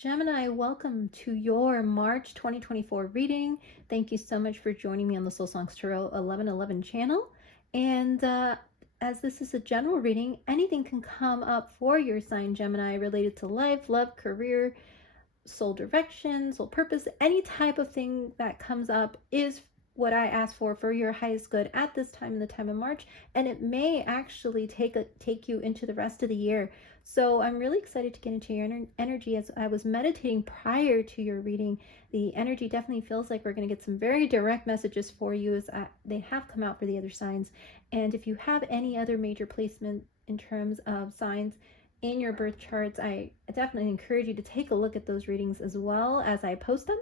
Gemini, welcome to your March 2024 reading. Thank you so much for joining me on the Soul Songs Tarot 1111 channel. And as this is a general reading, anything can come up for your sign, Gemini, related to life, love, career, soul direction, soul purpose. Any type of thing that comes up is what I ask for your highest good at this time in the time of March, and it may actually take you into the rest of the year. So I'm really excited to get into your energy. As I was meditating prior to your reading, the energy definitely feels like we're going to get some very direct messages for you, as they have come out for the other signs. And if you have any other major placement in terms of signs in your birth charts, I definitely encourage you to take a look at those readings as well as I post them.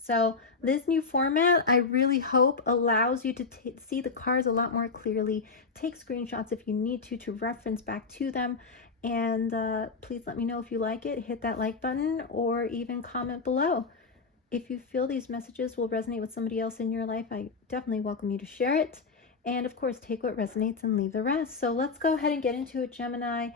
So this new format, I really hope, allows you to see the cards a lot more clearly. Take screenshots if you need to reference back to them. And please let me know if you like it. Hit that like button or even comment below. If you feel these messages will resonate with somebody else in your life, I definitely welcome you to share it. And of course, take what resonates and leave the rest. So let's go ahead and get into it, Gemini.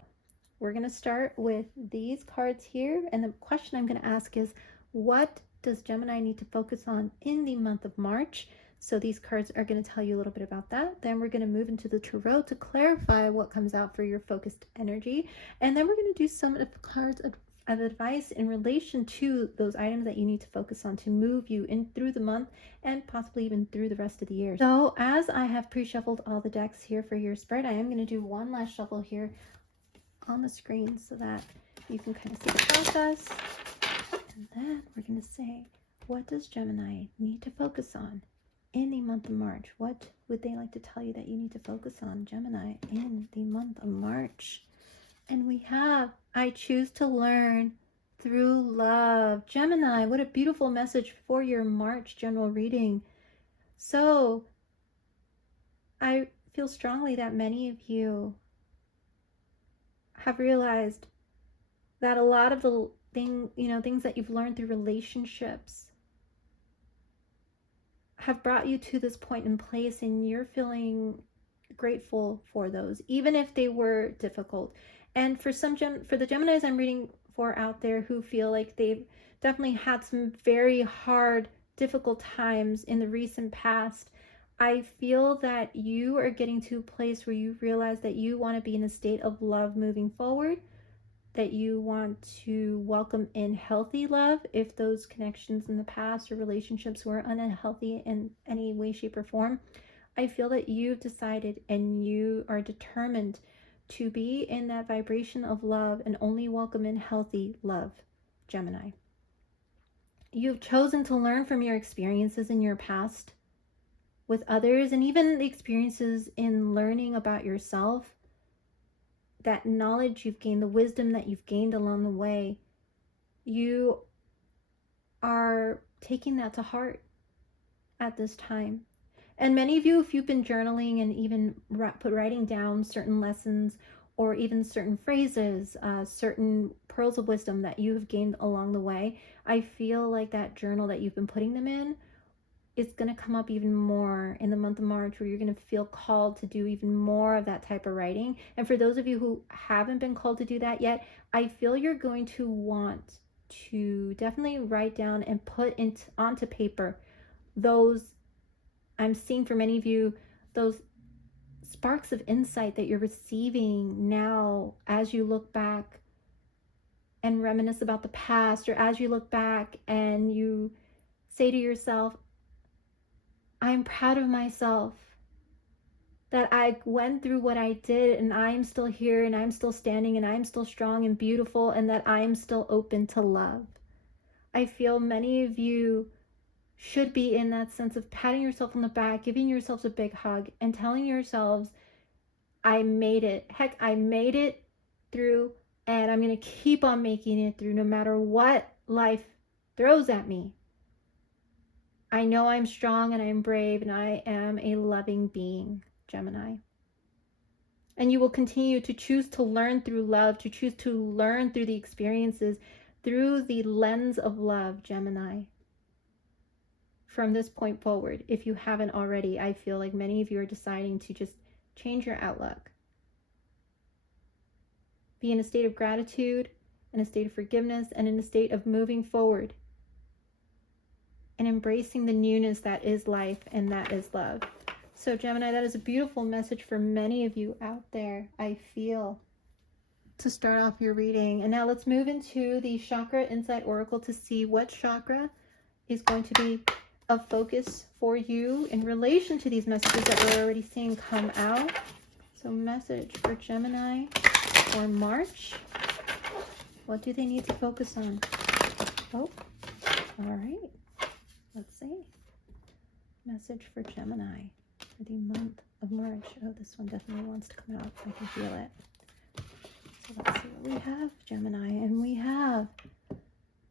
We're going to start with these cards here. And the question I'm going to ask is, what does Gemini need to focus on in the month of March? So these cards are going to tell you a little bit about that. Then we're going to move into the tarot to clarify what comes out for your focused energy. And then we're going to do some of the cards of advice in relation to those items that you need to focus on to move you in through the month and possibly even through the rest of the year. So as I have pre-shuffled all the decks here for your spread, I am going to do one last shuffle here on the screen so that you can kind of see the process. And then we're going to say, what does Gemini need to focus on in the month of March? What would they like to tell you that you need to focus on, Gemini, in the month of March? And we have, I choose to learn through love. Gemini, what a beautiful message for your March general reading. So I feel strongly that many of you have realized that a lot of the things that you've learned through relationships have brought you to this point in place, and you're feeling grateful for those, even if they were difficult. And for the Geminis I'm reading for out there who feel like they've definitely had some very hard, difficult times in the recent past, I feel that you are getting to a place where you realize that you want to be in a state of love moving forward, that you want to welcome in healthy love if those connections in the past or relationships were unhealthy in any way, shape, or form. I feel that you've decided and you are determined to be in that vibration of love and only welcome in healthy love, Gemini. You've chosen to learn from your experiences in your past with others, and even the experiences in learning about yourself. That knowledge you've gained, the wisdom that you've gained along the way, you are taking that to heart at this time. And many of you, if you've been journaling and even writing down certain lessons or even certain phrases, certain pearls of wisdom that you have gained along the way, I feel like that journal that you've been putting them in is going to come up even more in the month of March, where you're going to feel called to do even more of that type of writing. And for those of you who haven't been called to do that yet, I feel you're going to want to definitely write down and put onto paper those, I'm seeing for many of you, those sparks of insight that you're receiving now as you look back and reminisce about the past, or as you look back and you say to yourself, I'm proud of myself that I went through what I did, and I'm still here, and I'm still standing, and I'm still strong and beautiful, and that I'm still open to love. I feel many of you should be in that sense of patting yourself on the back, giving yourselves a big hug, and telling yourselves, I made it. Heck, I made it through, and I'm going to keep on making it through no matter what life throws at me. I know I'm strong and I'm brave and I am a loving being, Gemini. And you will continue to choose to learn through love, to choose to learn through the experiences, through the lens of love, Gemini. From this point forward, if you haven't already, I feel like many of you are deciding to just change your outlook. Be in a state of gratitude in a state of forgiveness, and in a state of moving forward and embracing the newness that is life and that is love. So Gemini, that is a beautiful message for many of you out there, I feel, to start off your reading. And now let's move into the Chakra Insight Oracle to see what chakra is going to be a focus for you in relation to these messages that we're already seeing come out. So message for Gemini for March. What do they need to focus on? Oh, all right. Let's see. Message for Gemini for the month of March. Oh, this one definitely wants to come out. I can feel it. So let's see what we have, Gemini. And we have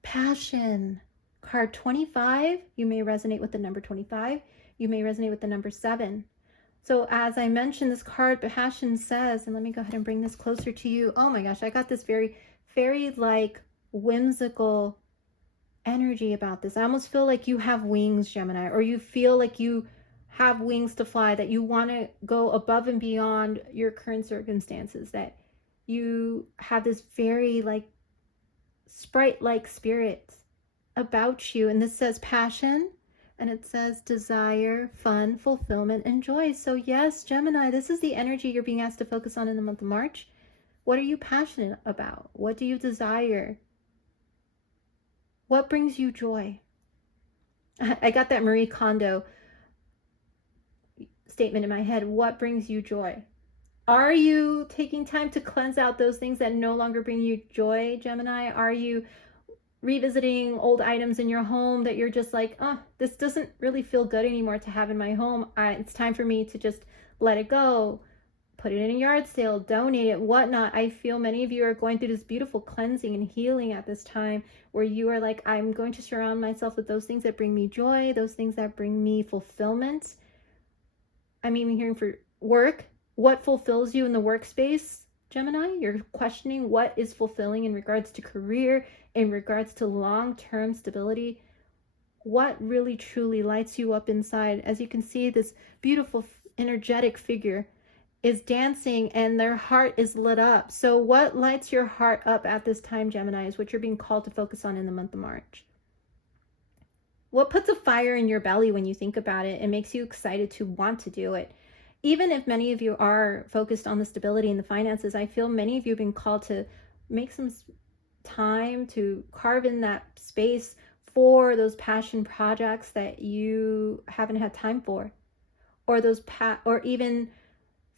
Passion. Card 25. You may resonate with the number 25. You may resonate with the number 7. So as I mentioned, this card, Passion, says, and let me go ahead and bring this closer to you. Oh my gosh, I got this very fairy-like, whimsical energy about this. I almost feel like you have wings, Gemini, or you feel like you have wings to fly, that you want to go above and beyond your current circumstances, that you have this very like sprite-like spirit about you. And this says passion, and it says desire, fun, fulfillment, and joy. So yes, Gemini, this is the energy you're being asked to focus on in the month of March. What are you passionate about? What do you desire? What brings you joy? I got that Marie Kondo statement in my head. What brings you joy? Are you taking time to cleanse out those things that no longer bring you joy, Gemini? Are you revisiting old items in your home that you're just like, oh, this doesn't really feel good anymore to have in my home. It's time for me to just let it go, put it in a yard sale, donate it, whatnot. I feel many of you are going through this beautiful cleansing and healing at this time, where you are like, I'm going to surround myself with those things that bring me joy, those things that bring me fulfillment. I'm even hearing for work. What fulfills you in the workspace, Gemini? You're questioning what is fulfilling in regards to career, in regards to long-term stability. What really truly lights you up inside? As you can see, this beautiful energetic figure is dancing and their heart is lit up. So what lights your heart up at this time, Gemini, is what you're being called to focus on in the month of March. What puts a fire in your belly when you think about it and makes you excited to want to do it? Even if many of you are focused on the stability and the finances, I feel many of you have been called to make some time to carve in that space for those passion projects that you haven't had time for, or those or even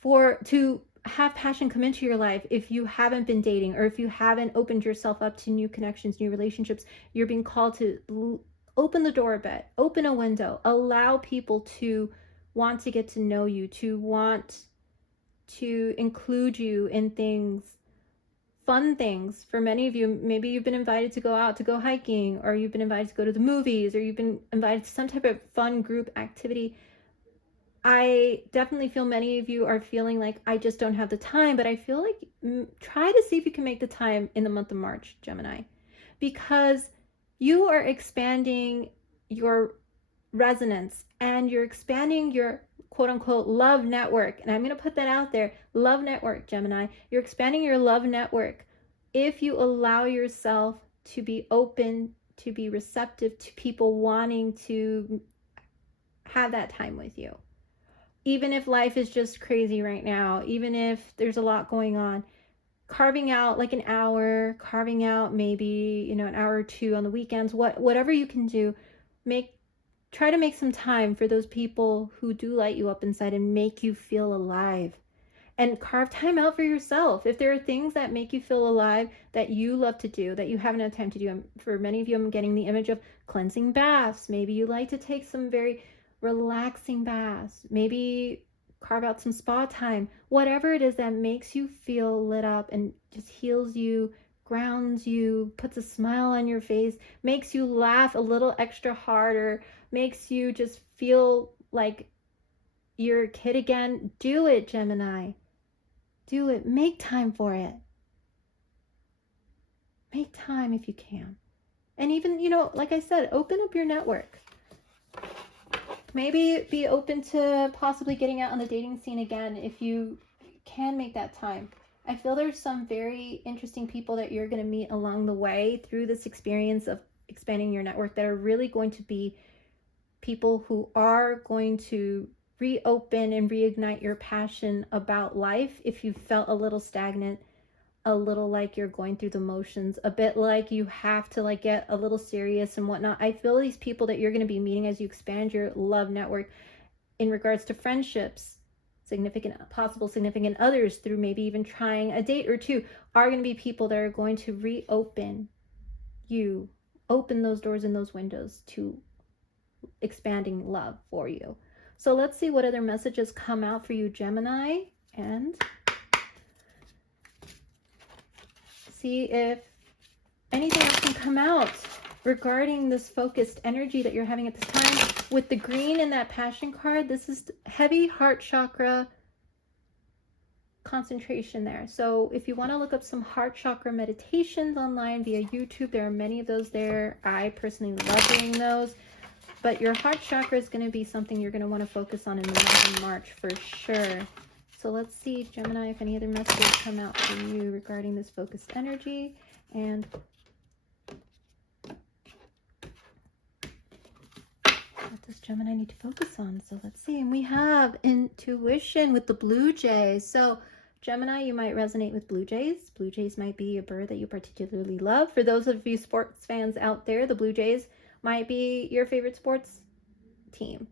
to have passion come into your life. If you haven't been dating, or if you haven't opened yourself up to new connections, new relationships, you're being called to open the door a bit, open a window, allow people to want to get to know you, to want to include you in things, fun things. For many of you, maybe you've been invited to go out to go hiking, or you've been invited to go to the movies, or you've been invited to some type of fun group activity. I definitely feel many of you are feeling like, I just don't have the time, but I feel like try to see if you can make the time in the month of March, Gemini, because you are expanding your resonance and you're expanding your quote unquote love network. And I'm going to put that out there, love network, Gemini. You're expanding your love network if you allow yourself to be open, to be receptive to people wanting to have that time with you. Even if life is just crazy right now, even if there's a lot going on, carving out like an hour, carving out maybe, an hour or two on the weekends, whatever you can do, try to make some time for those people who do light you up inside and make you feel alive. And carve time out for yourself. If there are things that make you feel alive that you love to do, that you haven't had time to do, for many of you, I'm getting the image of cleansing baths. Maybe you like to take some very relaxing baths. Maybe carve out some spa time. Whatever it is that makes you feel lit up and just heals you, grounds you, puts a smile on your face, makes you laugh a little extra harder, makes you just feel like you're a kid again. Do it, Gemini. Do it. Make time for it. Make time if you can. And even, like I said, open up your network. Maybe be open to possibly getting out on the dating scene again if you can make that time. I feel there's some very interesting people that you're going to meet along the way through this experience of expanding your network that are really going to be people who are going to reopen and reignite your passion about life if you felt a little stagnant, a little like you're going through the motions, a bit like you have to like get a little serious and whatnot. I feel these people that you're going to be meeting as you expand your love network in regards to friendships, possible significant others, through maybe even trying a date or two, are going to be people that are going to reopen you, open those doors and those windows to expanding love for you. So let's see what other messages come out for you, Gemini, and see if anything else can come out regarding this focused energy that you're having at this time. With the green in that passion card, this is heavy heart chakra concentration there. So if you want to look up some heart chakra meditations online via YouTube, there are many of those there. I personally love doing those. But your heart chakra is going to be something you're going to want to focus on in the month of March for sure. So let's see, Gemini, if any other messages come out for you regarding this focused energy. And what does Gemini need to focus on? So let's see. And we have intuition with the blue jays. So Gemini, you might resonate with blue jays. Blue jays might be a bird that you particularly love. For those of you sports fans out there, the blue jays might be your favorite sports team.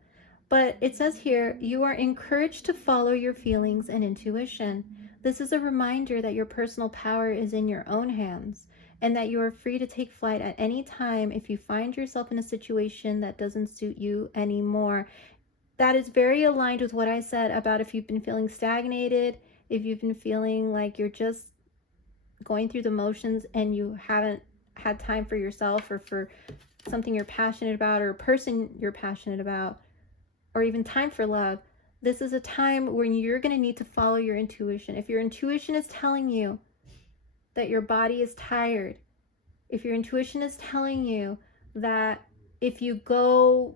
But it says here, you are encouraged to follow your feelings and intuition. This is a reminder that your personal power is in your own hands and that you are free to take flight at any time if you find yourself in a situation that doesn't suit you anymore. That is very aligned with what I said about if you've been feeling stagnated, if you've been feeling like you're just going through the motions and you haven't had time for yourself or for something you're passionate about or a person you're passionate about, or even time for love. This is a time when you're going to need to follow your intuition. If your intuition is telling you that your body is tired, if your intuition is telling you that if you go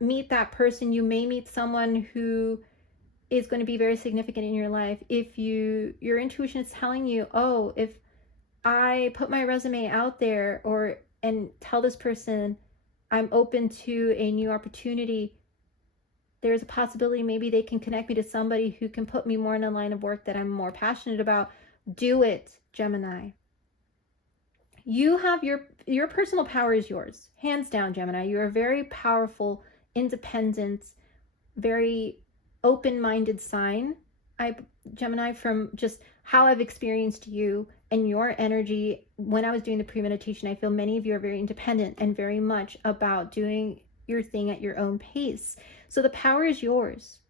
meet that person, you may meet someone who is going to be very significant in your life. If your intuition is telling you, oh, if I put my resume out there and tell this person I'm open to a new opportunity, there's a possibility maybe they can connect me to somebody who can put me more in a line of work that I'm more passionate about. Do it, Gemini. You have your personal power is yours. Hands down, Gemini. You are a very powerful, independent, very open-minded sign. Gemini, from just how I've experienced you and your energy when I was doing the pre-meditation, I feel many of you are very independent and very much about doing your thing at your own pace. So the power is yours.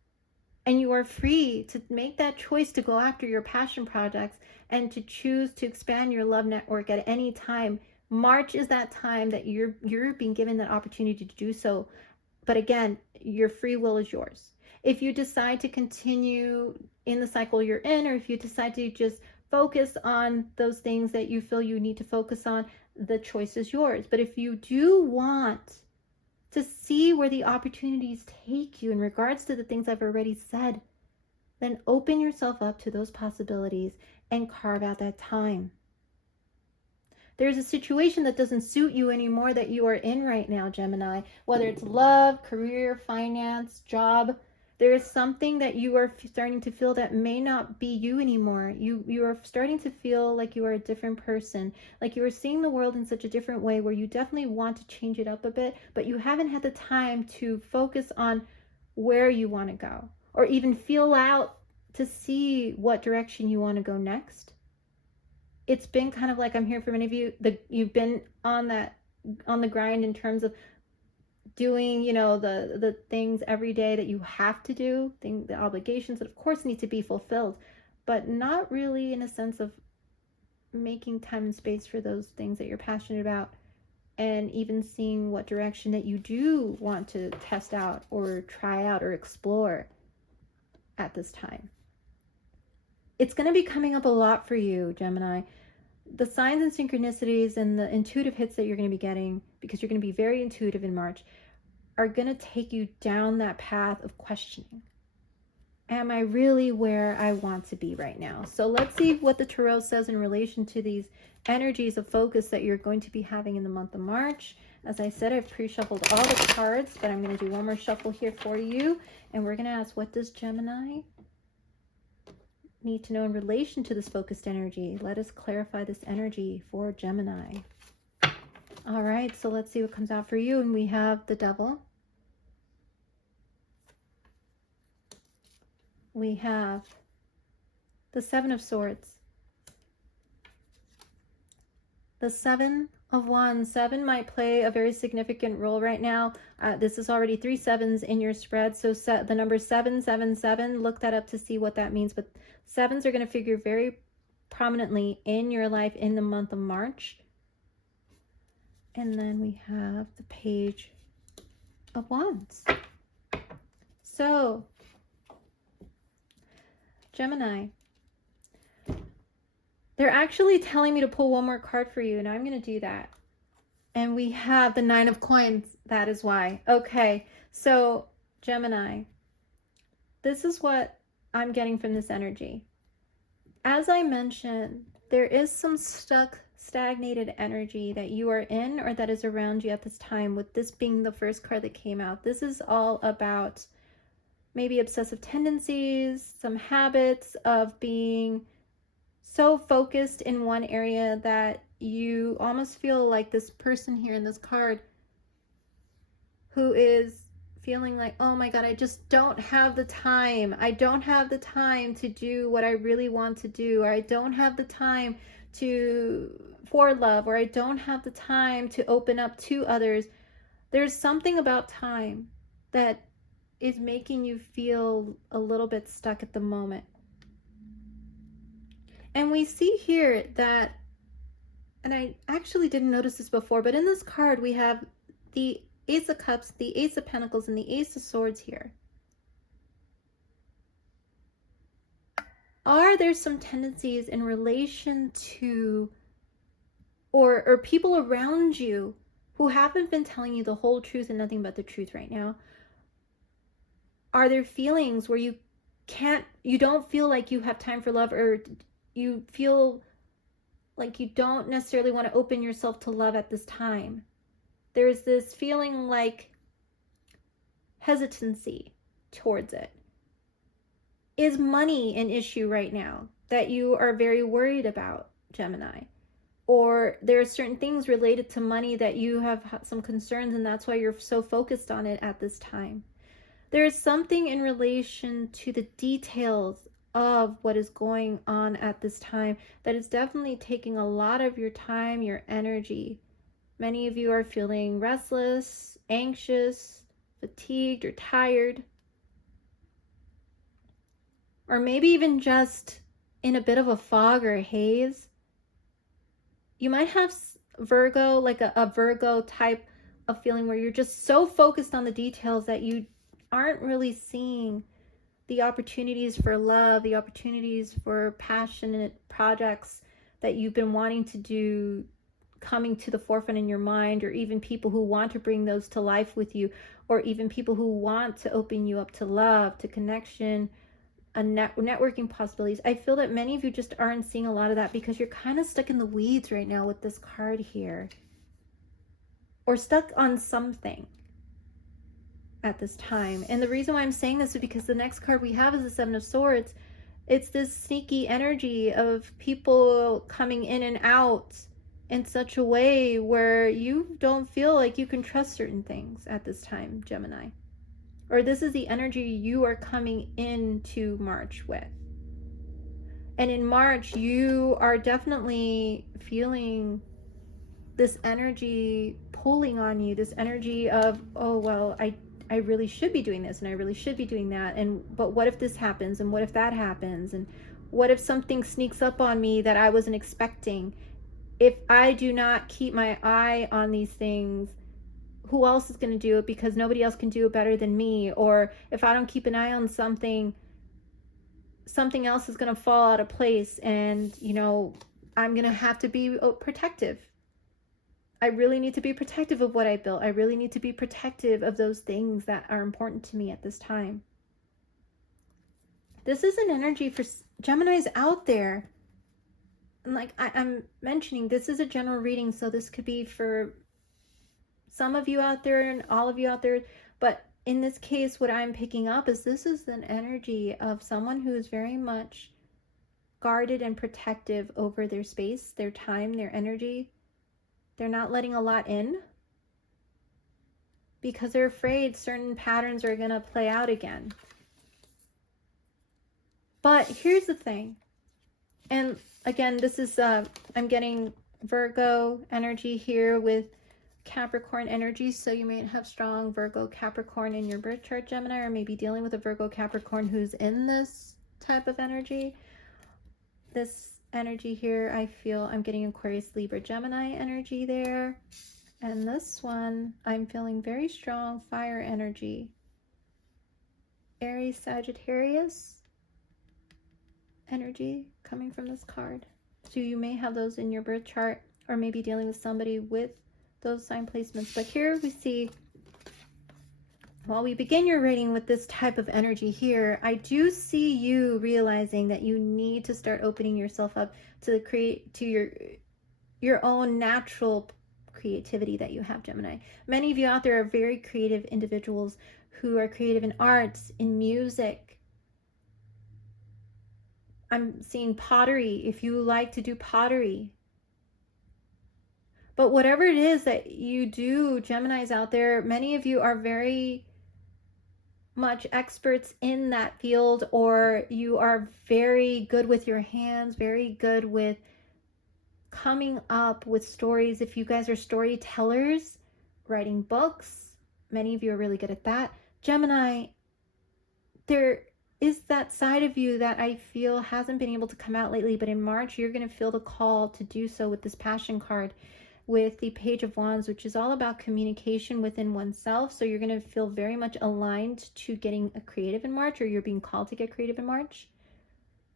And you are free to make that choice to go after your passion projects and to choose to expand your love network at any time. March is that time that you're being given that opportunity to do so. But again, your free will is yours. If you decide to continue in the cycle you're in, or if you decide to just focus on those things that you feel you need to focus on, the choice is yours. But if you do want to see where the opportunities take you in regards to the things I've already said, then open yourself up to those possibilities and carve out that time. There's a situation that doesn't suit you anymore that you are in right now, Gemini, whether it's love, career, finance, job. There is something that you are starting to feel that may not be you anymore. You are starting to feel like you are a different person, like you are seeing the world in such a different way where you definitely want to change it up a bit, but you haven't had the time to focus on where you want to go or even feel out to see what direction you want to go next. It's been kind of like, I'm hearing from many of you, you've been on the grind in terms of doing, the things every day that you have to do, the obligations that of course need to be fulfilled, but not really in a sense of making time and space for those things that you're passionate about, and even seeing what direction that you do want to test out or try out or explore at this time. It's going to be coming up a lot for you, Gemini. The signs and synchronicities and the intuitive hits that you're going to be getting, because you're going to be very intuitive in March, are going to take you down that path of questioning. am I really where I want to be right now? So let's see what the Tarot says in relation to these energies of focus that you're going to be having in the month of March. As I said, I've pre-shuffled all the cards, but I'm going to do one more shuffle here for you. And we're going to ask, what does Gemini need to know in relation to this focused energy? Let us clarify this energy for Gemini. All right, so let's see what comes out for you. And we have the Devil. We have the Seven of Swords, the Seven of Wands. Seven might play a very significant role right now. This is already 3 sevens in your spread. So the number 777, look that up to see what that means. But sevens are going to figure very prominently in your life in the month of March. And then we have the Page of Wands. So Gemini, they're actually telling me to pull one more card for you, and I'm going to do that. And we have the Nine of Coins. That is why. Okay, so Gemini, this is what I'm getting from this energy. As I mentioned, there is some stagnated energy that you are in or that is around you at this time, with this being the first card that came out. This is all about maybe obsessive tendencies, some habits of being so focused in one area that you almost feel like this person here in this card who is feeling like, oh my God, I just don't have the time. I don't have the time to do what I really want to do. Or I don't have the time for love, or I don't have the time to open up to others. There's something about time that is making you feel a little bit stuck at the moment. And we see here that, and I actually didn't notice this before, but in this card we have the Ace of Cups, the Ace of Pentacles, and the Ace of Swords here. Are there some tendencies in relation to, or people around you who haven't been telling you the whole truth and nothing but the truth right now? Are there feelings where you don't feel like you have time for love, or you feel like you don't necessarily want to open yourself to love at this time? There's this feeling like hesitancy towards it. Is money an issue right now that you are very worried about, Gemini? Or there are certain things related to money that you have some concerns, and that's why you're so focused on it at this time. There is something in relation to the details of what is going on at this time that is definitely taking a lot of your time, your energy. Many of you are feeling restless, anxious, fatigued, or tired. Or maybe even just in a bit of a fog or a haze. You might have Virgo, like a Virgo type of feeling where you're just so focused on the details that you aren't really seeing the opportunities for love, the opportunities for passionate projects that you've been wanting to do coming to the forefront in your mind, or even people who want to bring those to life with you, or even people who want to open you up to love, to connection, networking possibilities. I feel that many of you just aren't seeing a lot of that because you're kind of stuck in the weeds right now with this card here, or stuck on something at this time. And the reason why I'm saying this is because the next card we have is the Seven of Swords. It's this sneaky energy of people coming in and out in such a way where you don't feel like you can trust certain things at this time, Gemini. Or this is the energy you are coming into March with. And in March, you are definitely feeling this energy pulling on you, this energy of, oh, well, I really should be doing this, and I really should be doing that, but what if this happens, and what if that happens, and what if something sneaks up on me that I wasn't expecting? If I do not keep my eye on these things, who else is going to do it, because nobody else can do it better than me? Or if I don't keep an eye on something else is going to fall out of place, and I'm going to have to be protective. I really need to be protective of what I built. I really need to be protective of those things that are important to me at this time. This is an energy for Geminis out there. And like I'm mentioning, this is a general reading, so this could be for some of you out there and all of you out there. But in this case, what I'm picking up is this is an energy of someone who is very much guarded and protective over their space, their time, their energy. They're not letting a lot in because they're afraid certain patterns are going to play out again. But here's the thing. And again, this is, I'm getting Virgo energy here with Capricorn energy. So you may have strong Virgo Capricorn in your birth chart, Gemini, or maybe dealing with a Virgo Capricorn who's in this type of energy. This energy here, I feel I'm getting Aquarius, Libra, Gemini energy there. And this one, I'm feeling very strong fire energy. Aries, Sagittarius energy coming from this card. So you may have those in your birth chart, or maybe dealing with somebody with those sign placements. But here we see, while we begin your reading with this type of energy here, I do see you realizing that you need to start opening yourself up to your own natural creativity that you have, Gemini. Many of you out there are very creative individuals who are creative in arts, in music. I'm seeing pottery, if you like to do pottery. But whatever it is that you do, Geminis out there, many of you are very much experts in that field, or you are very good with your hands, very good with coming up with stories. If you guys are storytellers, writing books, many of you are really good at that. Gemini, there is that side of you that I feel hasn't been able to come out lately, but in March, you're going to feel the call to do so with this passion card, with the Page of Wands, which is all about communication within oneself. So you're going to feel very much aligned to getting a creative in March, or you're being called to get creative in March.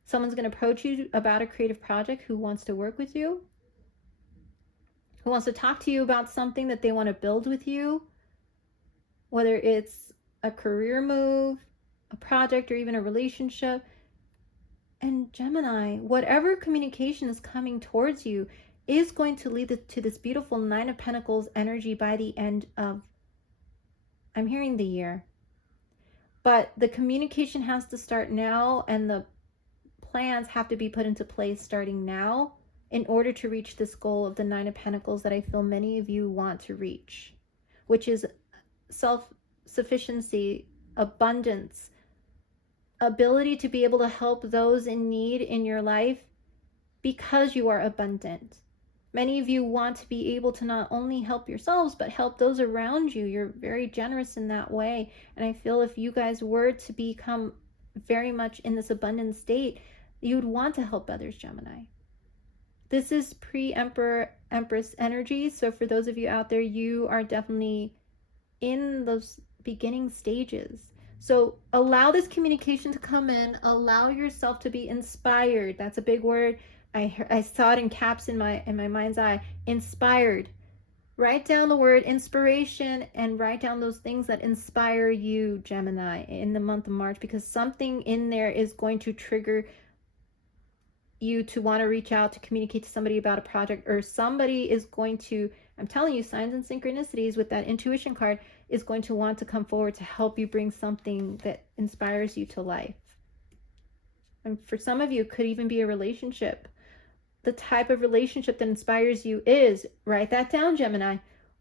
Someone's going to approach you about a creative project who wants to work with you, who wants to talk to you about something that they want to build with you, whether it's a career move, a project, or even a relationship. And Gemini, whatever communication is coming towards you is going to lead to this beautiful Nine of Pentacles energy by the end of, I'm hearing the year. But the communication has to start now, and the plans have to be put into place starting now in order to reach this goal of the Nine of Pentacles that I feel many of you want to reach, which is self-sufficiency, abundance, ability to be able to help those in need in your life because you are abundant. Many of you want to be able to not only help yourselves, but help those around you. You're very generous in that way. And I feel if you guys were to become very much in this abundant state, you would want to help others, Gemini. This is pre-Emperor, Empress energy. So for those of you out there, you are definitely in those beginning stages. So allow this communication to come in. Allow yourself to be inspired. That's a big word. I saw it in caps in my mind's eye. Inspired. Write down the word inspiration and write down those things that inspire you, Gemini, in the month of March, because something in there is going to trigger you to want to reach out to communicate to somebody about a project, or somebody is going to, I'm telling you, signs and synchronicities with that intuition card is going to want to come forward to help you bring something that inspires you to life. And for some of you, it could even be a relationship. The type of relationship that inspires you is, write that down, Gemini.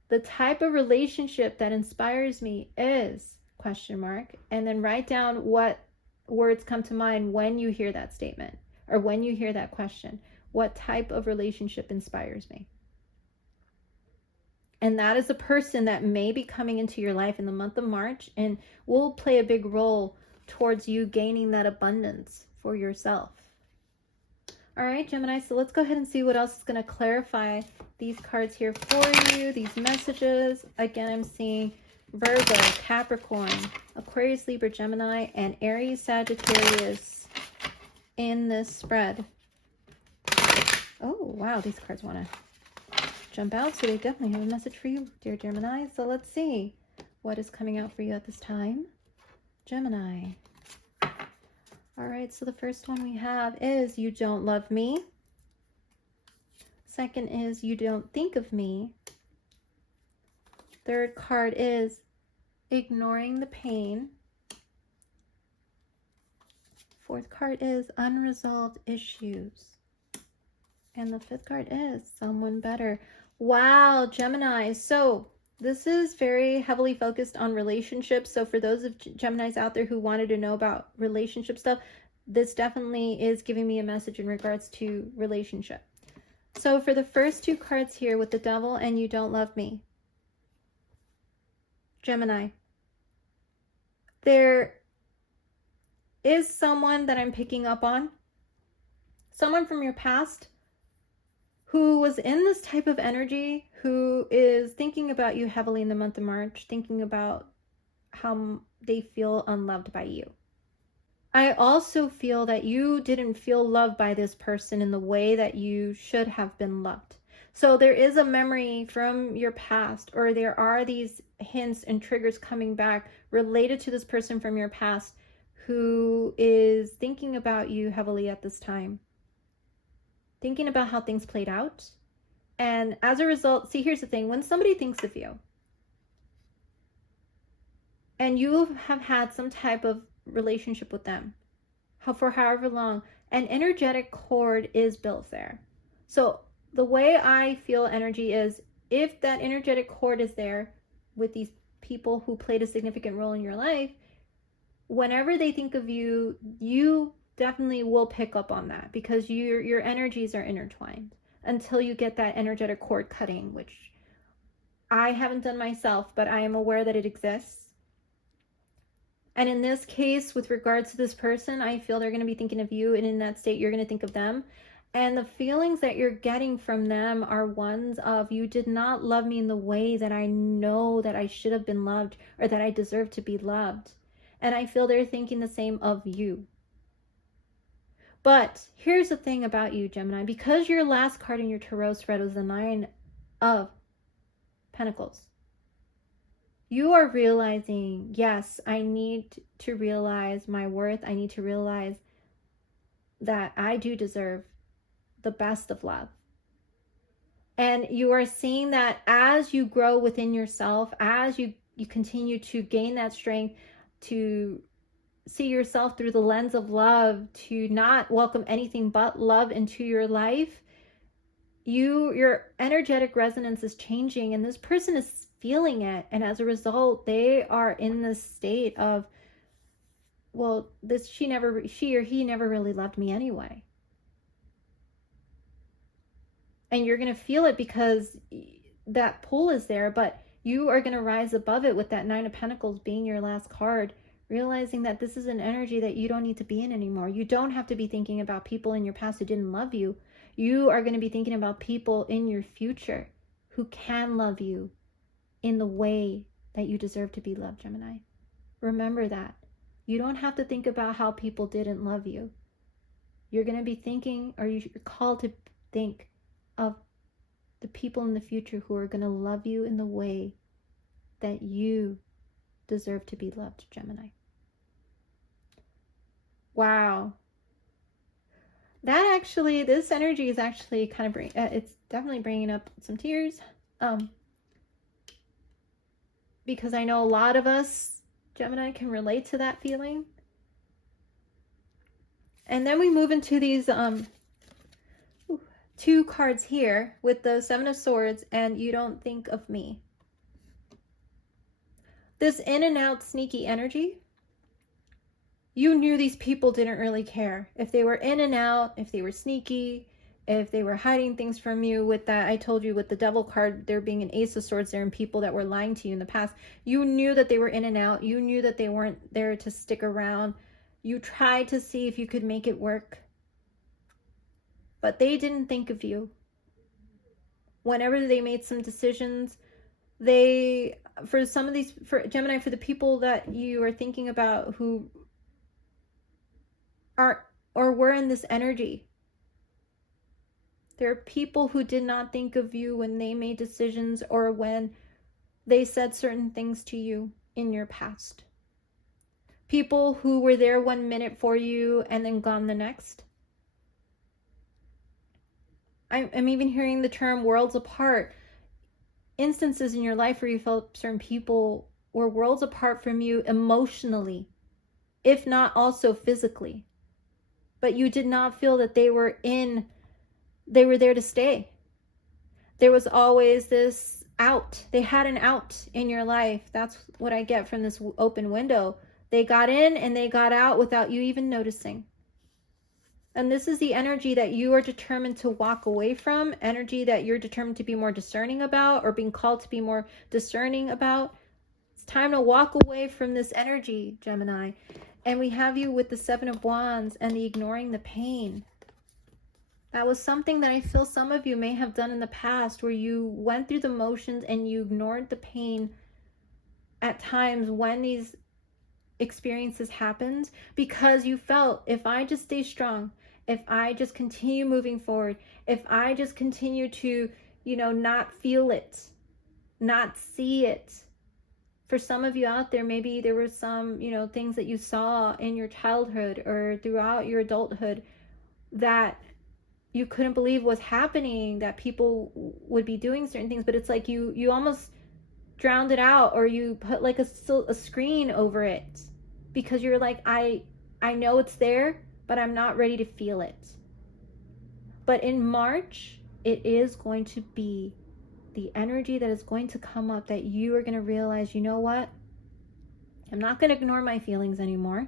The type of relationship that inspires me is, question mark, and then write down what words come to mind when you hear that statement, or when you hear that question. What type of relationship inspires me? And that is the person that may be coming into your life in the month of March and will play a big role towards you gaining that abundance for yourself. All right, Gemini, so let's go ahead and see what else is going to clarify these cards here for you, these messages. Again, I'm seeing Virgo, Capricorn, Aquarius, Libra, Gemini, and Aries, Sagittarius in this spread. Oh, wow, these cards want to jump out, so they definitely have a message for you, dear Gemini. So let's see what is coming out for you at this time. Gemini. All right, so the first one we have is you don't love me. Second is you don't think of me. Third card is ignoring the pain. Fourth card is unresolved issues. And the fifth card is someone better. Wow, Gemini. So this is very heavily focused on relationships. So for those of Geminis out there who wanted to know about relationship stuff, this definitely is giving me a message in regards to relationship. So for the first two cards here with the Devil and you don't love me, Gemini, there is someone that I'm picking up on, someone from your past who was in this type of energy, who is thinking about you heavily in the month of March, thinking about how they feel unloved by you. I also feel that you didn't feel loved by this person in the way that you should have been loved. So there is a memory from your past, or there are these hints and triggers coming back related to this person from your past who is thinking about you heavily at this time, thinking about how things played out. And as a result, see, here's the thing. When somebody thinks of you and you have had some type of relationship with them for however long, an energetic cord is built there. So the way I feel energy is, if that energetic cord is there with these people who played a significant role in your life, whenever they think of you, you definitely will pick up on that, because your energies are intertwined until you get that energetic cord cutting, which I haven't done myself, but I am aware that it exists. And in this case, with regards to this person, I feel they're going to be thinking of you, and in that state, you're going to think of them. And the feelings that you're getting from them are ones of, you did not love me in the way that I know that I should have been loved, or that I deserve to be loved. And I feel they're thinking the same of you. But here's the thing about you, Gemini. Because your last card in your tarot spread was the Nine of Pentacles, you are realizing, yes, I need to realize my worth. I need to realize that I do deserve the best of love. And you are seeing that as you grow within yourself, as you continue to gain that strength to see yourself through the lens of love, to not welcome anything but love into your life, your energetic resonance is changing, and this person is feeling it. And as a result, they are in this state of, well, she or he never really loved me anyway. And you're going to feel it because that pull is there, but you are going to rise above it with that Nine of Pentacles being your last card, realizing that this is an energy that you don't need to be in anymore. You don't have to be thinking about people in your past who didn't love you. You are going to be thinking about people in your future who can love you in the way that you deserve to be loved, Gemini. Remember that. You don't have to think about how people didn't love you. You're going to be thinking, or you're called to think of the people in the future who are going to love you in the way that you deserve to be loved, Gemini. Wow. This energy is actually kind of it's definitely bringing up some tears. Because I know a lot of us, Gemini, can relate to that feeling. And then we move into these two cards here with the Seven of Swords and you don't think of me. This in and out sneaky energy, you knew these people didn't really care. If they were in and out, if they were sneaky, if they were hiding things from you. With that, I told you with the Devil card, there being an Ace of Swords there and people that were lying to you in the past, you knew that they were in and out. You knew that they weren't there to stick around. You tried to see if you could make it work. But they didn't think of you. Whenever they made some decisions, for Gemini, for the people that you are thinking about who are or were in this energy, there are people who did not think of you when they made decisions or when they said certain things to you in your past. People who were there 1 minute for you and then gone the next. I'm even hearing the term worlds apart. Instances in your life where you felt certain people were worlds apart from you emotionally, if not also physically. But you did not feel that they were there to stay. There was always this out. They had an out in your life. That's what I get from this open window. They got in and they got out without you even noticing. And this is the energy that you are determined to walk away from, energy that you're determined to be more discerning about, or being called to be more discerning about. It's time to walk away from this energy, Gemini. And we have you with the Seven of Wands and the ignoring the pain. That was something that I feel some of you may have done in the past, where you went through the motions and you ignored the pain at times when these experiences happened, because you felt, if I just stay strong, if I just continue moving forward, if I just continue to, not feel it, not see it. For some of you out there, maybe there were some, things that you saw in your childhood or throughout your adulthood that you couldn't believe was happening, that people would be doing certain things, but it's like you almost drowned it out, or you put like a screen over it, because you're like, I know it's there, but I'm not ready to feel it. But in March, it is going to be the energy that is going to come up, that you are going to realize, you know what? I'm not going to ignore my feelings anymore.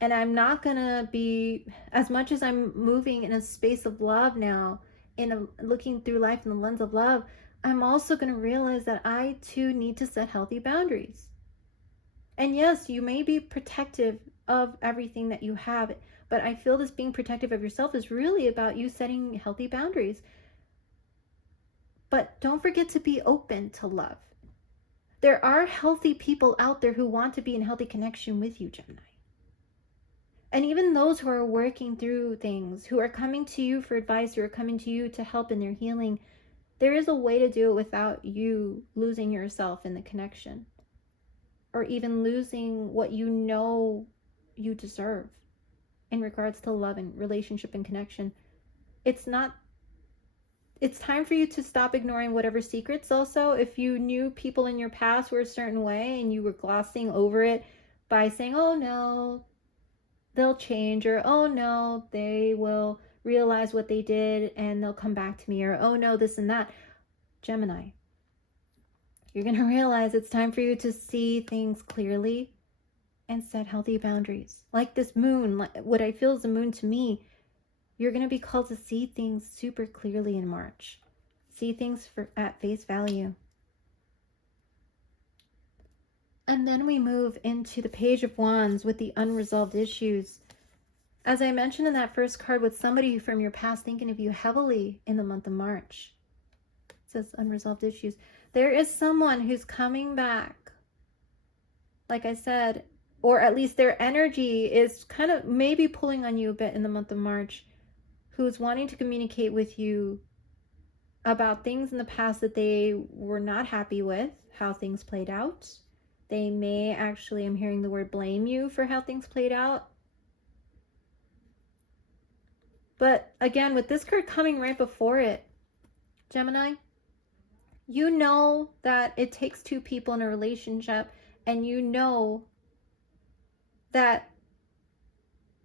And I'm not going to be, as much as I'm moving in a space of love now, looking through life in the lens of love, I'm also going to realize that I too need to set healthy boundaries. And yes, you may be protective of everything that you have, but I feel this being protective of yourself is really about you setting healthy boundaries. But don't forget to be open to love. There are healthy people out there who want to be in healthy connection with you, Gemini. And even those who are working through things, who are coming to you for advice, who are coming to you to help in their healing, there is a way to do it without you losing yourself in the connection, or even losing what you know you deserve in regards to love and relationship and connection. It's time for you to stop ignoring whatever secrets. Also, if you knew people in your past were a certain way and you were glossing over it by saying, oh no, they'll change, or oh no, they will realize what they did and they'll come back to me, or oh no, this and that. Gemini, you're going to realize it's time for you to see things clearly and set healthy boundaries. Like this moon, what I feel is the moon to me, you're going to be called to see things super clearly in March. See things at face value. And then we move into the Page of Wands with the unresolved issues. As I mentioned in that first card, with somebody from your past thinking of you heavily in the month of March. It says unresolved issues. There is someone who's coming back, like I said, or at least their energy is kind of maybe pulling on you a bit in the month of March, who's wanting to communicate with you about things in the past that they were not happy with, how things played out. They may actually, I'm hearing the word blame you for how things played out. But again, with this card coming right before it, Gemini, you know that it takes two people in a relationship, and you know that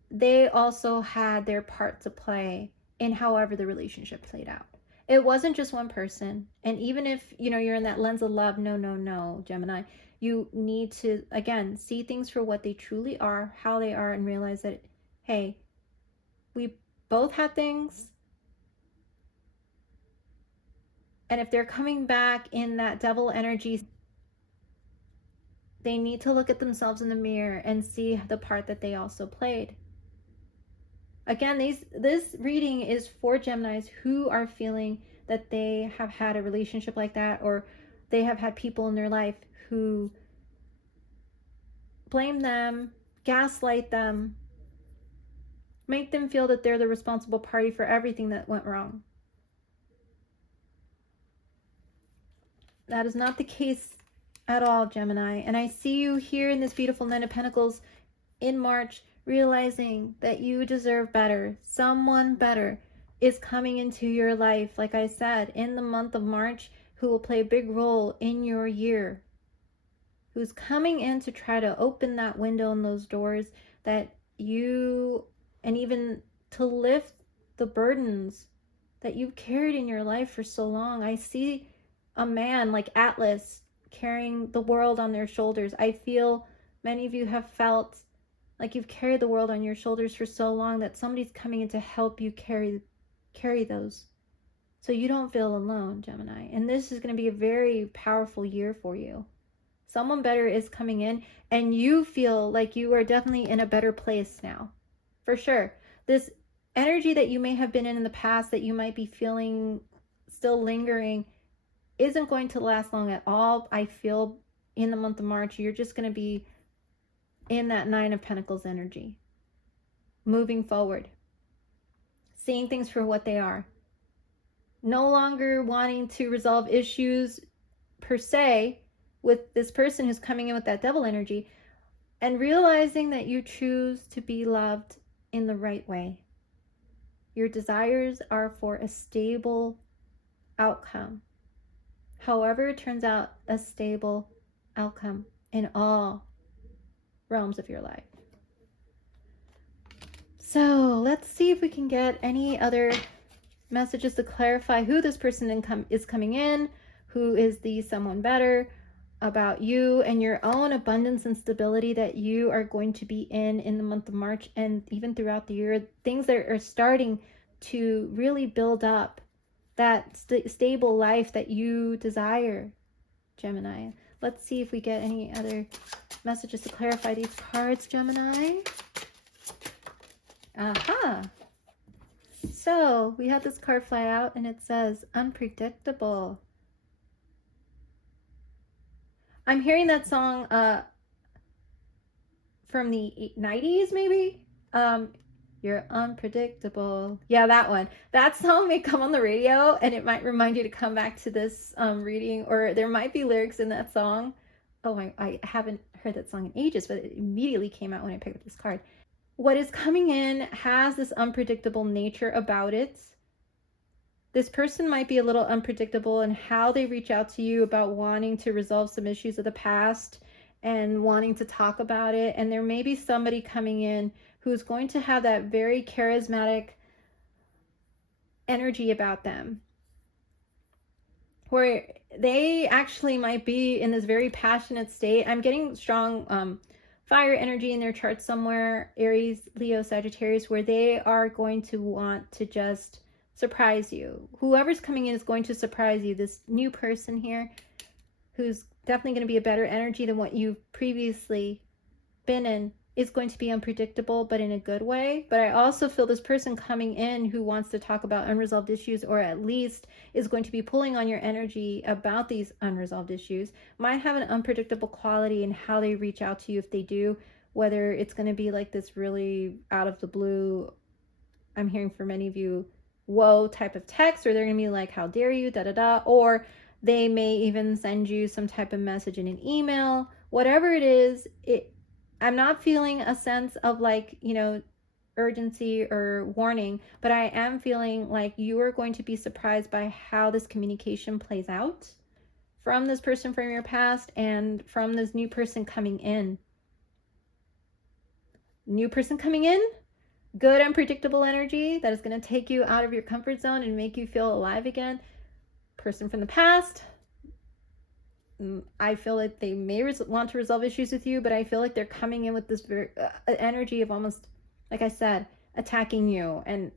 they also had their part to play in however the relationship played out. It wasn't just one person. And even if, you're in that lens of love, no, Gemini, you need to, again, see things for what they truly are, how they are, and realize that, hey, we both had things. And if they're coming back in that devil energy, they need to look at themselves in the mirror and see the part that they also played. Again, this reading is for Geminis who are feeling that they have had a relationship like that, or they have had people in their life who blame them, gaslight them, make them feel that they're the responsible party for everything that went wrong. That is not the case at all, Gemini. And I see you here in this beautiful Nine of Pentacles in March, realizing that you deserve better. Someone better is coming into your life, like I said, in the month of March, who will play a big role in your year, who's coming in to try to open that window and those doors that you, and even to lift the burdens that you've carried in your life for so long. I see a man like Atlas carrying the world on their shoulders. I feel many of you have felt like you've carried the world on your shoulders for so long that somebody's coming in to help you carry those, so you don't feel alone, Gemini. And this is going to be a very powerful year for you. Someone better is coming in, and you feel like you are definitely in a better place now, for sure. This energy that you may have been in the past, that you might be feeling still lingering, isn't going to last long at all. I feel in the month of March, you're just going to be in that Nine of Pentacles energy, moving forward, seeing things for what they are, no longer wanting to resolve issues per se with this person who's coming in with that Devil energy, and realizing that you choose to be loved in the right way. Your desires are for a stable outcome. However, it turns out, a stable outcome in all realms of your life. So let's see if we can get any other messages to clarify who this person is coming in, who is the someone better, about you and your own abundance and stability that you are going to be in the month of March, and even throughout the year. Things that are starting to really build up that stable life that you desire, Gemini. Let's see if we get any other messages to clarify these cards, Gemini. Aha! So we had this card fly out, and it says unpredictable. I'm hearing that song from the 90s, maybe. You're unpredictable. Yeah, that one. That song may come on the radio, and it might remind you to come back to this reading, or there might be lyrics in that song. Oh, I haven't heard that song in ages, but it immediately came out when I picked up this card. What is coming in has this unpredictable nature about it. This person might be a little unpredictable in how they reach out to you about wanting to resolve some issues of the past and wanting to talk about it. And there may be somebody coming in who's going to have that very charismatic energy about them, where they actually might be in this very passionate state. I'm getting strong fire energy in their chart somewhere, Aries, Leo, Sagittarius, where they are going to want to just surprise you. Whoever's coming in is going to surprise you. This new person here, who's definitely going to be a better energy than what you've previously been in, is going to be unpredictable, but in a good way. But I also feel this person coming in who wants to talk about unresolved issues, or at least is going to be pulling on your energy about these unresolved issues, might have an unpredictable quality in how they reach out to you, if they do, whether it's going to be like this really out of the blue, I'm hearing for many of you, whoa type of text, or they're going to be like, how dare you, da da da, or they may even send you some type of message in an email. Whatever it is, I'm not feeling a sense of like, urgency or warning, but I am feeling like you are going to be surprised by how this communication plays out from this person from your past and from this new person coming in. New person coming in, good unpredictable energy that is going to take you out of your comfort zone and make you feel alive again. Person from the past, I feel like they may want to resolve issues with you, but I feel like they're coming in with this very energy of almost, like I said, attacking you, and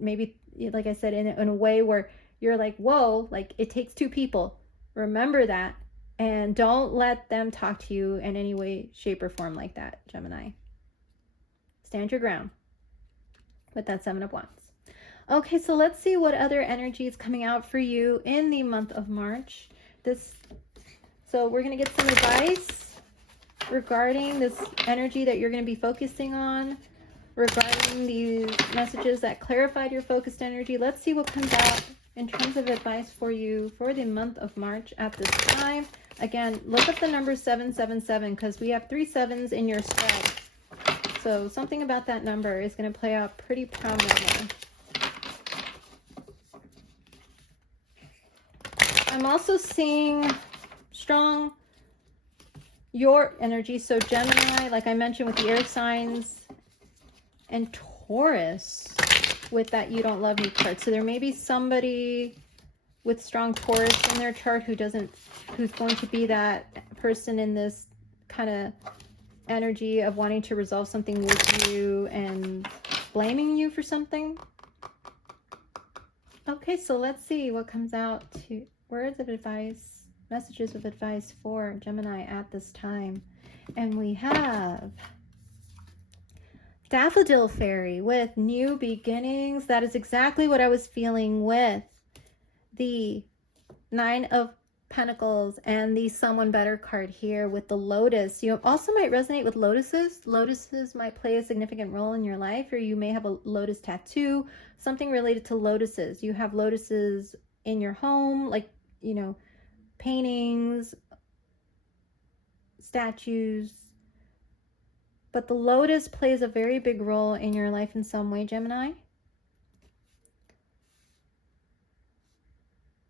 maybe, like I said, in a way where you're like, whoa, like it takes two people. Remember that, and don't let them talk to you in any way, shape, or form like that, Gemini. Stand your ground with that Seven of Wands. Okay, so let's see what other energy is coming out for you in the month of March. So we're going to get some advice regarding this energy that you're going to be focusing on, regarding these messages that clarified your focused energy. Let's see what comes out in terms of advice for you for the month of March at this time. Again, look up the number 777 because we have 3 7s in your spread. So something about that number is going to play out pretty prominently. I'm also seeing strong your energy. So Gemini, like I mentioned with the air signs, and Taurus with that you don't love me card. So there may be somebody with strong Taurus in their chart who's going to be that person in this kind of energy of wanting to resolve something with you and blaming you for something. Okay, so let's see what comes out to words of advice, messages of advice for Gemini at this time. And we have Daffodil Fairy with new beginnings. That is exactly what I was feeling with the 9 of Pentacles and the Someone Better card here with the Lotus. You also might resonate with lotuses. Lotuses might play a significant role in your life, or you may have a lotus tattoo, something related to lotuses. You have lotuses in your home, like, you know, paintings, statues. But the lotus plays a very big role in your life in some way, Gemini.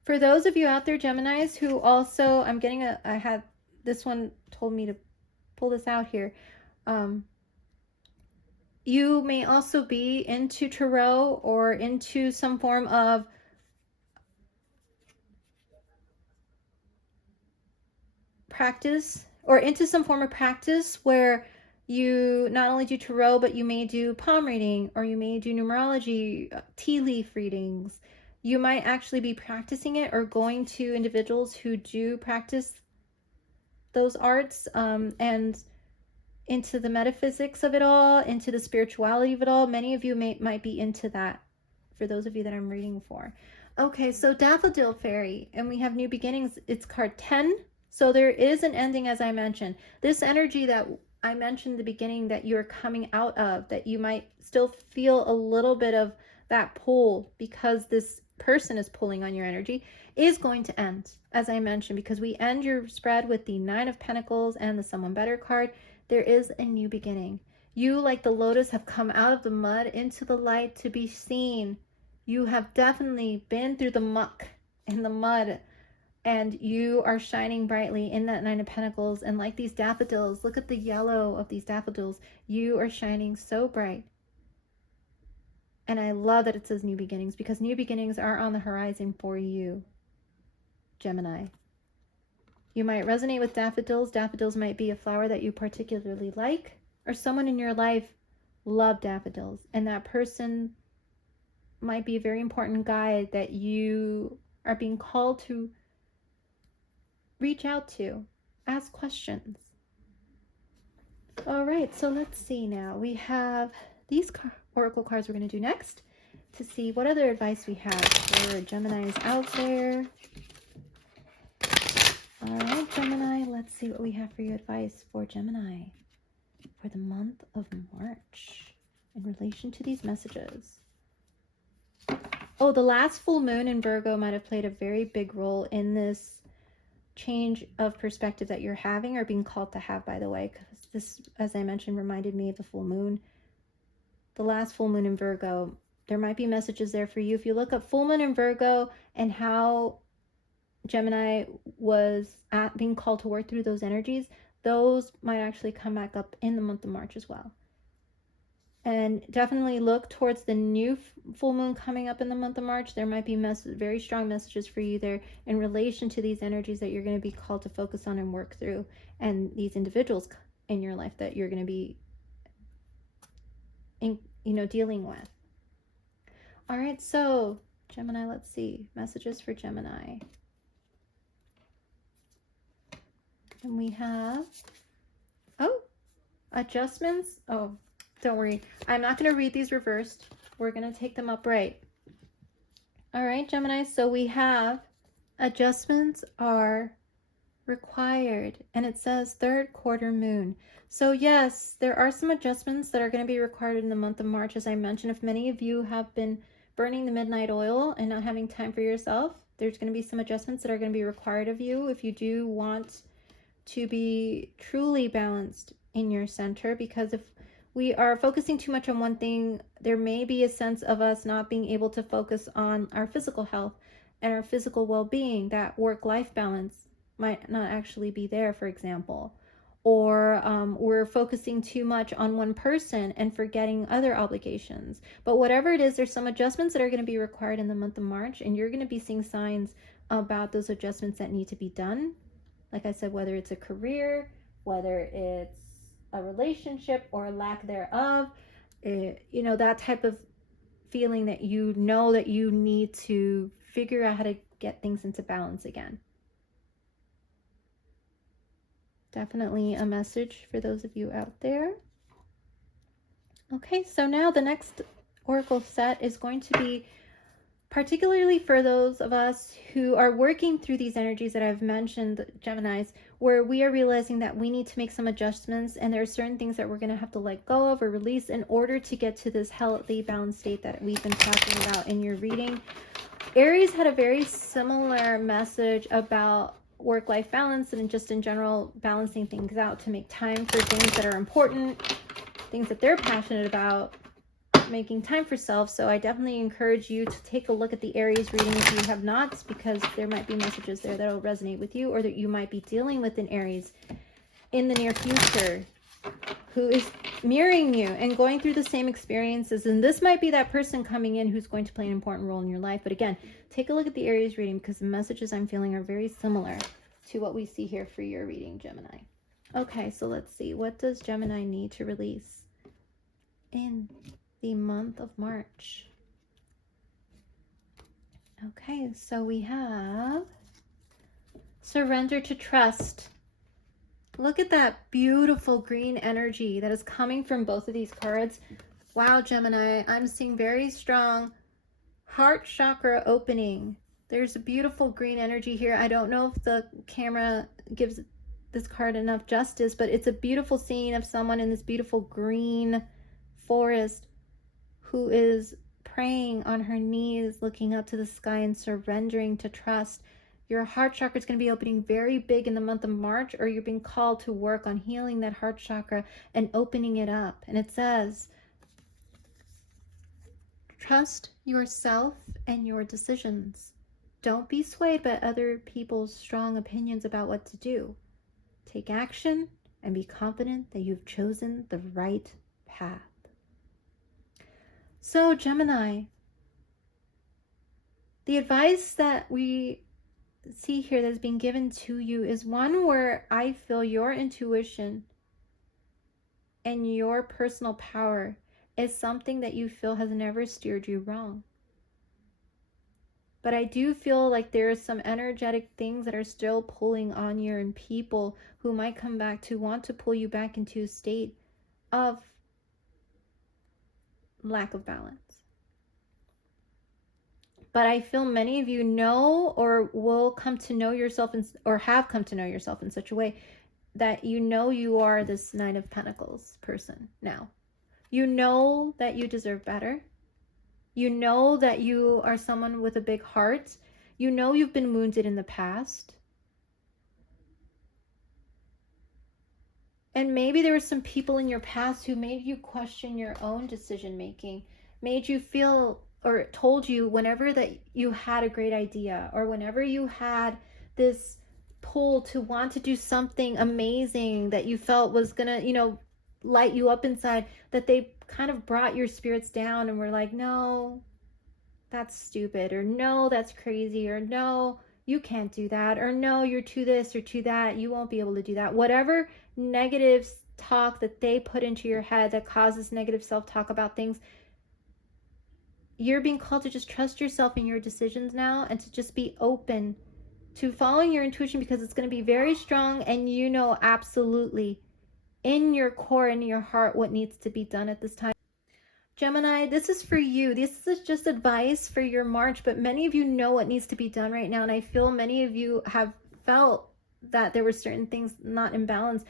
For those of you out there, Geminis, who also, I had this one told me to pull this out here. You may also be into tarot or into some form of practice, or into some form of practice where you not only do tarot, but you may do palm reading, or you may do numerology, tea leaf readings. You might actually be practicing it or going to individuals who do practice those arts, and into the metaphysics of it all, into the spirituality of it all. Many of you might be into that, for those of you that I'm reading for. Okay, so Daffodil Fairy, and we have new beginnings. It's card 10. So there is an ending, as I mentioned. This energy that I mentioned in the beginning that you're coming out of, that you might still feel a little bit of that pull because this person is pulling on your energy, is going to end, as I mentioned, because we end your spread with the 9 of Pentacles and the Someone Better card. There is a new beginning. You, like the lotus, have come out of the mud into the light to be seen. You have definitely been through the muck and the mud, and you are shining brightly in that 9 of Pentacles. And like these daffodils, look at the yellow of these daffodils. You are shining so bright. And I love that it says new beginnings, because new beginnings are on the horizon for you, Gemini. You might resonate with daffodils. Daffodils might be a flower that you particularly like, or someone in your life loved daffodils. And that person might be a very important guide that you are being called to reach out to, ask questions. All right, so let's see now. We have these oracle cards we're going to do next to see what other advice we have for Geminis out there. All right, Gemini, let's see what we have for you advice for Gemini for the month of March in relation to these messages. Oh, the last full moon in Virgo might have played a very big role in this change of perspective that you're having, or being called to have, by the way, because this, as I mentioned, reminded me of the full moon. The last full moon in Virgo, there might be messages there for you. If you look up full moon in Virgo and how Gemini was being called to work through those energies, those might actually come back up in the month of March as well. And definitely look towards the new full moon coming up in the month of March. There might be very strong messages for you there in relation to these energies that you're going to be called to focus on and work through, and these individuals in your life that you're going to be dealing with. All right, so Gemini, let's see. Messages for Gemini. And we have, adjustments. Oh, don't worry. I'm not going to read these reversed. We're going to take them upright. All right, Gemini. So we have adjustments are required. And it says 3rd quarter moon. So yes, there are some adjustments that are going to be required in the month of March. As I mentioned, if many of you have been burning the midnight oil and not having time for yourself. There's going to be some adjustments that are going to be required of you if you do want to be truly balanced in your center, because if we are focusing too much on one thing, there may be a sense of us not being able to focus on our physical health and our physical well-being. That work-life balance might not actually be there, for example. Or we're focusing too much on one person and forgetting other obligations. But whatever it is, there's some adjustments that are going to be required in the month of March, and you're going to be seeing signs about those adjustments that need to be done. Like I said, whether it's a career, whether it's a relationship or lack thereof, that type of feeling that you know that you need to figure out how to get things into balance again. Definitely a message for those of you out there. Okay, so now the next oracle set is going to be particularly for those of us who are working through these energies that I've mentioned, Geminis, where we are realizing that we need to make some adjustments, and there are certain things that we're going to have to let go of or release in order to get to this healthy, balanced state that we've been talking about in your reading. Aries had a very similar message about work-life balance and just in general balancing things out to make time for things that are important, things that they're passionate about, making time for self. So I definitely encourage you to take a look at the Aries reading if you have not, because there might be messages there that will resonate with you, or that you might be dealing with an Aries in the near future who is mirroring you and going through the same experiences. And this might be that person coming in who's going to play an important role in your life. But again, take a look at the Aries reading, because the messages I'm feeling are very similar to what we see here for your reading, Gemini. Okay, so let's see. What does Gemini need to release in the month of March? Okay, so we have surrender to trust. Look at that beautiful green energy that is coming from both of these cards. Wow, Gemini, I'm seeing very strong heart chakra opening. There's a beautiful green energy here. I don't know if the camera gives this card enough justice, but it's a beautiful scene of someone in this beautiful green forest who is praying on her knees, looking up to the sky and surrendering to trust. Your heart chakra is going to be opening very big in the month of March, or you're being called to work on healing that heart chakra and opening it up. And it says, trust yourself and your decisions. Don't be swayed by other people's strong opinions about what to do. Take action and be confident that you've chosen the right path. So, Gemini, the advice that we see here that's being given to you is one where I feel your intuition and your personal power is something that you feel has never steered you wrong. But I do feel like there are some energetic things that are still pulling on you, and people who might come back to want to pull you back into a state of lack of balance. But I feel many of you know or will come to know yourself or have come to know yourself in such a way that you know you are this Nine of Pentacles person now. You know that you deserve better. You know that you are someone with a big heart. You know you've been wounded in the past. And maybe there were some people in your past who made you question your own decision making, made you feel or told you whenever that you had a great idea, or whenever you had this pull to want to do something amazing that you felt was gonna, light you up inside, that they kind of brought your spirits down and were like, no, that's stupid, or no, that's crazy, or no, you can't do that, or no, you're too this or too that, you won't be able to do that. Whatever negative talk that they put into your head that causes negative self-talk about things, you're being called to just trust yourself in your decisions now, and to just be open to following your intuition, because it's going to be very strong, and you know absolutely in your core and in your heart what needs to be done at this time. Gemini, this is for you. This is just advice for your March, but many of you know what needs to be done right now, and I feel many of you have felt that there were certain things not in balance.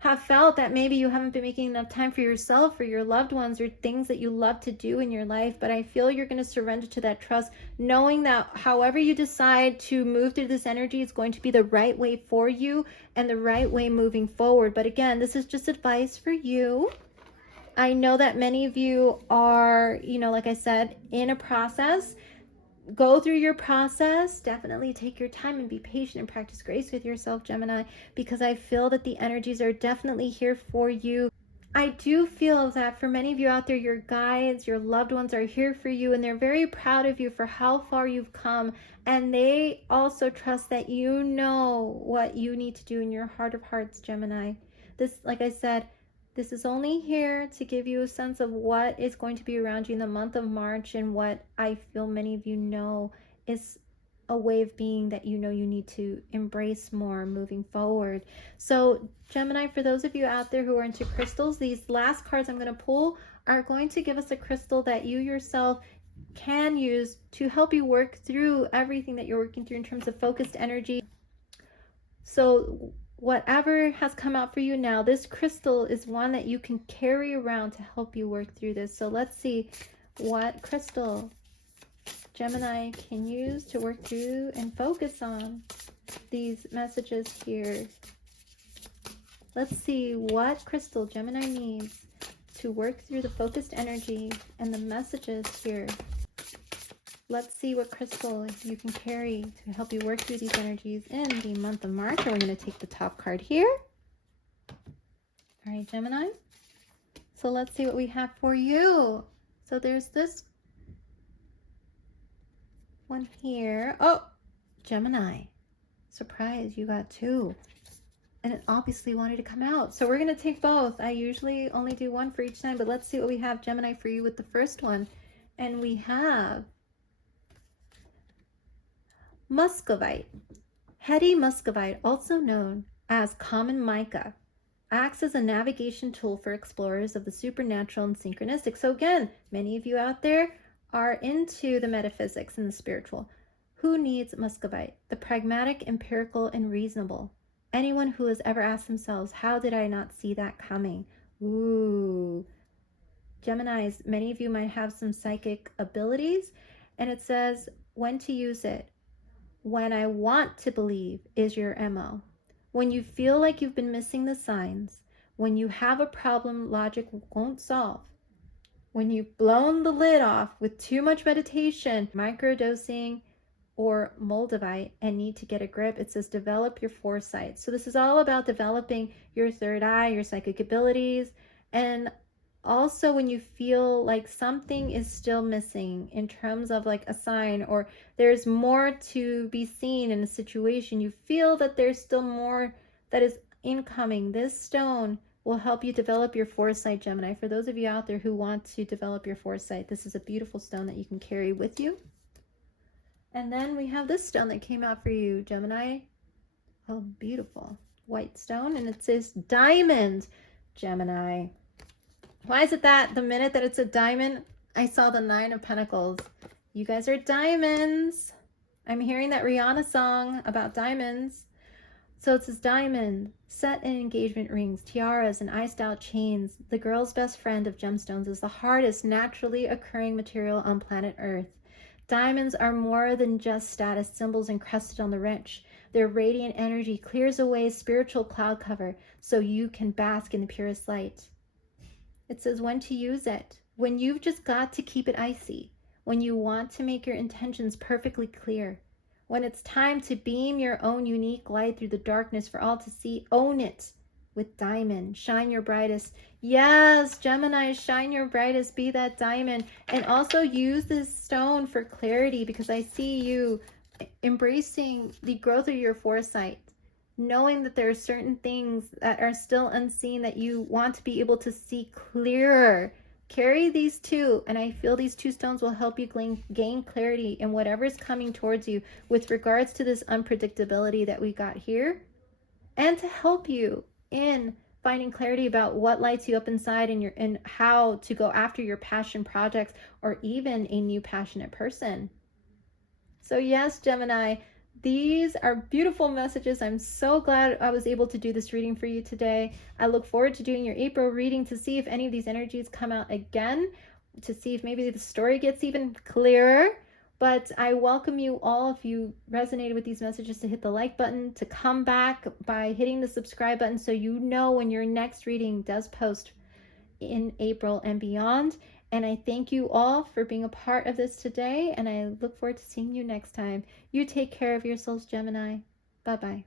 have felt that maybe you haven't been making enough time for yourself or your loved ones or things that you love to do in your life. But I feel you're going to surrender to that trust, knowing that however you decide to move through this energy is going to be the right way for you and the right way moving forward. But again, this is just advice for you. I know that many of you are, like I said, in a process. Go through your process. Definitely take your time and be patient and practice grace with yourself, Gemini, because I feel that the energies are definitely here for you. I do feel that for many of you out there, your guides, your loved ones are here for you, and they're very proud of you for how far you've come. And they also trust that you know what you need to do in your heart of hearts, Gemini. This, like I said, this is only here to give you a sense of what is going to be around you in the month of March, and what I feel many of you know is a way of being that you know you need to embrace more moving forward. So Gemini, for those of you out there who are into crystals, these last cards I'm going to pull are going to give us a crystal that you yourself can use to help you work through everything that you're working through in terms of focused energy. So whatever has come out for you now, this crystal is one that you can carry around to help you work through this. So let's see what crystal Gemini can use to work through and focus on these messages here. Let's see what crystal Gemini needs to work through the focused energy and the messages here. Let's see what crystal you can carry to help you work through these energies in the month of March. And we're going to take the top card here. All right, Gemini. So let's see what we have for you. So there's this one here. Oh, Gemini. Surprise, you got two. And it obviously wanted to come out. So we're going to take both. I usually only do one for each time, but let's see what we have, Gemini, for you with the first one. And we have Muscovite. Heady muscovite, also known as common mica, acts as a navigation tool for explorers of the supernatural and synchronistic. So again, many of you out there are into the metaphysics and the spiritual. Who needs muscovite? The pragmatic, empirical, and reasonable. Anyone who has ever asked themselves, how did I not see that coming? Ooh. Geminis, many of you might have some psychic abilities, and it says when to use it. When I want to believe is your MO. When you feel like you've been missing the signs, when you have a problem logic won't solve, when you've blown the lid off with too much meditation, microdosing, or moldavite and need to get a grip, it says develop your foresight. So this is all about developing your third eye, your psychic abilities, and also when you feel like something is still missing in terms of like a sign, or there's more to be seen in a situation, you feel that there's still more that is incoming, this stone will help you develop your foresight, Gemini. For those of you out there who want to develop your foresight, this is a beautiful stone that you can carry with you. And then we have this stone that came out for you, Gemini. Oh, beautiful white stone, and it says diamond, Gemini. Why is it that the minute that it's a diamond, I saw the 9 of Pentacles? You guys are diamonds. I'm hearing that Rihanna song about diamonds. So it says diamond, set in engagement rings, tiaras, and iced-out chains. The girl's best friend of gemstones is the hardest naturally occurring material on planet Earth. Diamonds are more than just status symbols encrusted on the rich. Their radiant energy clears away spiritual cloud cover so you can bask in the purest light. It says when to use it. When you've just got to keep it icy. When you want to make your intentions perfectly clear. When it's time to beam your own unique light through the darkness for all to see, own it with diamond. Shine your brightest. Yes, Gemini, shine your brightest. Be that diamond. And also use this stone for clarity, because I see you embracing the growth of your foresight. Knowing that there are certain things that are still unseen that you want to be able to see clearer. Carry these two, and I feel these two stones will help you gain clarity in whatever is coming towards you with regards to this unpredictability that we got here, and to help you in finding clarity about what lights you up inside and how to go after your passion projects or even a new passionate person. So yes, Gemini, These are beautiful messages. I'm so glad I was able to do this reading for you today. I look forward to doing your April reading to see if any of these energies come out again, to see if maybe the story gets even clearer. But I welcome you all, if you resonated with these messages, to hit the like button, to come back by hitting the subscribe button so you know when your next reading does post in April and beyond. And I thank you all for being a part of this today, and I look forward to seeing you next time. You take care of yourselves, Gemini. Bye-bye.